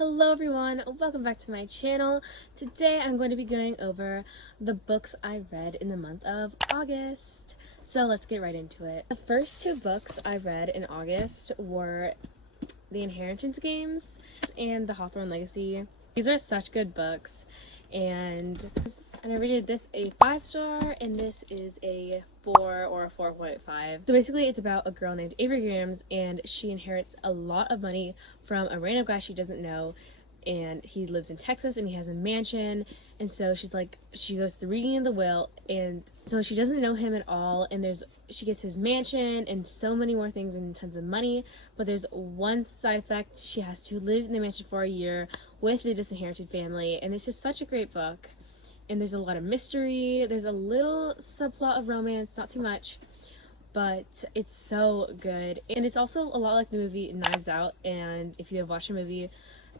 Hello everyone, welcome back to my channel. Today I'm going to be going over the books I read in the month of August. So let's get right into it. The first two books I read in August were The Inheritance Games and The Hawthorn Legacy. These are such good books, and I rated this a 5-star and this is a 4 or a 4.5. So basically it's about a girl named Avery Grams, and she inherits a lot of money from a random guy she doesn't know, and he lives in Texas and he has a mansion. And so she goes through reading the will, and so she doesn't know him at all, and she gets his mansion and so many more things and tons of money, but there's one side effect: she has to live in the mansion for a year with the disinherited family. And this is such a great book, and there's a lot of mystery, there's a little subplot of romance, not too much, but it's so good. And it's also a lot like the movie Knives Out, and if you have watched a movie,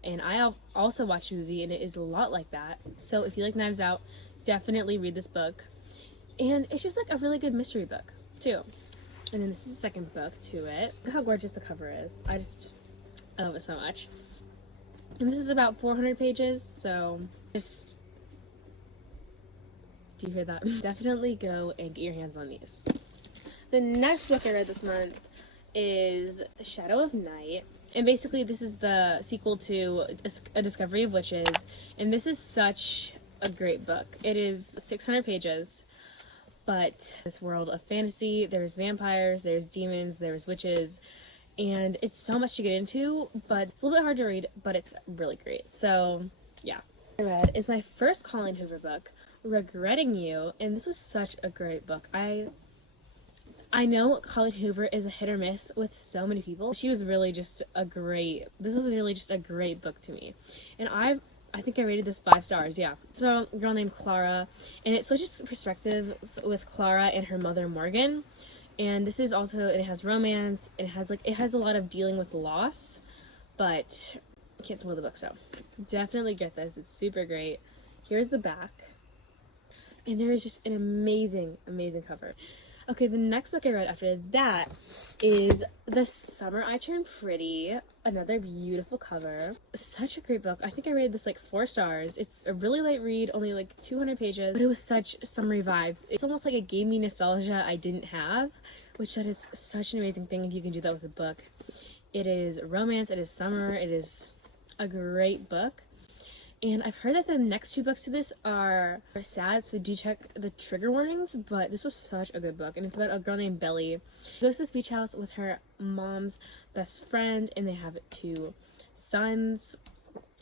and I also watched a movie, and it is a lot like that. So if you like Knives Out, definitely read this book. And it's just like a really good mystery book too. And then this is the second book to it. Look how gorgeous the cover is. I love it so much. And this is about 400 pages, so just, do you hear that? Definitely go and get your hands on these. The next book I read this month is Shadow of Night. And basically this is the sequel to A Discovery of Witches. And this is such a great book. It is 600 pages, but this world of fantasy, there's vampires, there's demons, there's witches, and it's so much to get into, but it's a little bit hard to read, but it's really great. So yeah. I read is my first Colleen Hoover book, Regretting You, and this was such a great book. I know Colleen Hoover is a hit or miss with so many people. This was really just a great book to me. And I think I rated this 5 stars, yeah. It's about a girl named Clara, and it switches perspectives with Clara and her mother Morgan. And this is also, it has romance, and it has a lot of dealing with loss, but I can't spoil the book, so definitely get this. It's super great. Here's the back. And there is just an amazing, amazing cover. Okay, the next book I read after that is The Summer I Turned Pretty. Another beautiful cover. Such a great book. I think I rated this like 4 stars. It's a really light read, only like 200 pages, but it was such summery vibes. It's almost like it gave me nostalgia I didn't have, which that is such an amazing thing if you can do that with a book. It is romance, it is summer, it is a great book. And I've heard that the next 2 books to this are sad, so do check the trigger warnings, but this was such a good book. And it's about a girl named Belly. She goes to this beach house with her mom's best friend, and they have 2 sons.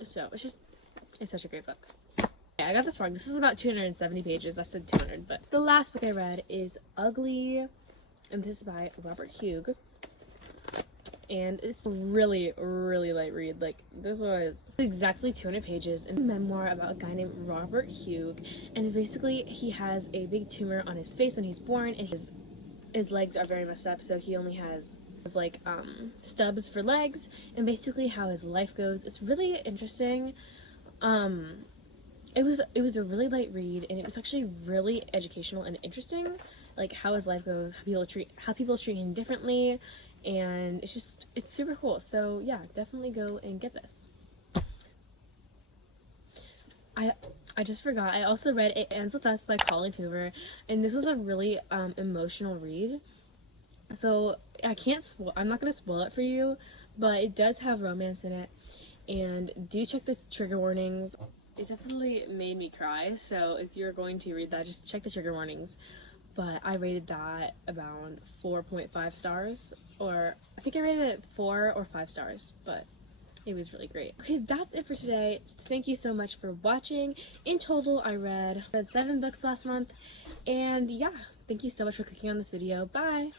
So it's such a great book. Okay, I got this wrong. This is about 270 pages. I said 200, but the last book I read is Ugly, and this is by Robert Hughes. And it's really, really light read. Like, this was exactly 200 pages, and a memoir about a guy named Robert Hughes. And basically, he has a big tumor on his face when he's born, and his legs are very messed up, so he only has like stubs for legs, and basically how his life goes. It's really interesting. It was a really light read, and it was actually really educational and interesting, like how his life goes, how people treat him differently. And it's super cool. So yeah, definitely go and get this. I just forgot, I also read It Ends With Us by Colleen Hoover, and this was a really emotional read. So I'm not gonna spoil it for you, but it does have romance in it, and do check the trigger warnings. It definitely made me cry, so if you're going to read that, just check the trigger warnings. But I rated that about 4.5 stars, or I think I rated it 4 or 5 stars, but it was really great. Okay, that's it for today. Thank you so much for watching. In total, I read 7 books last month, and yeah, thank you so much for clicking on this video. Bye!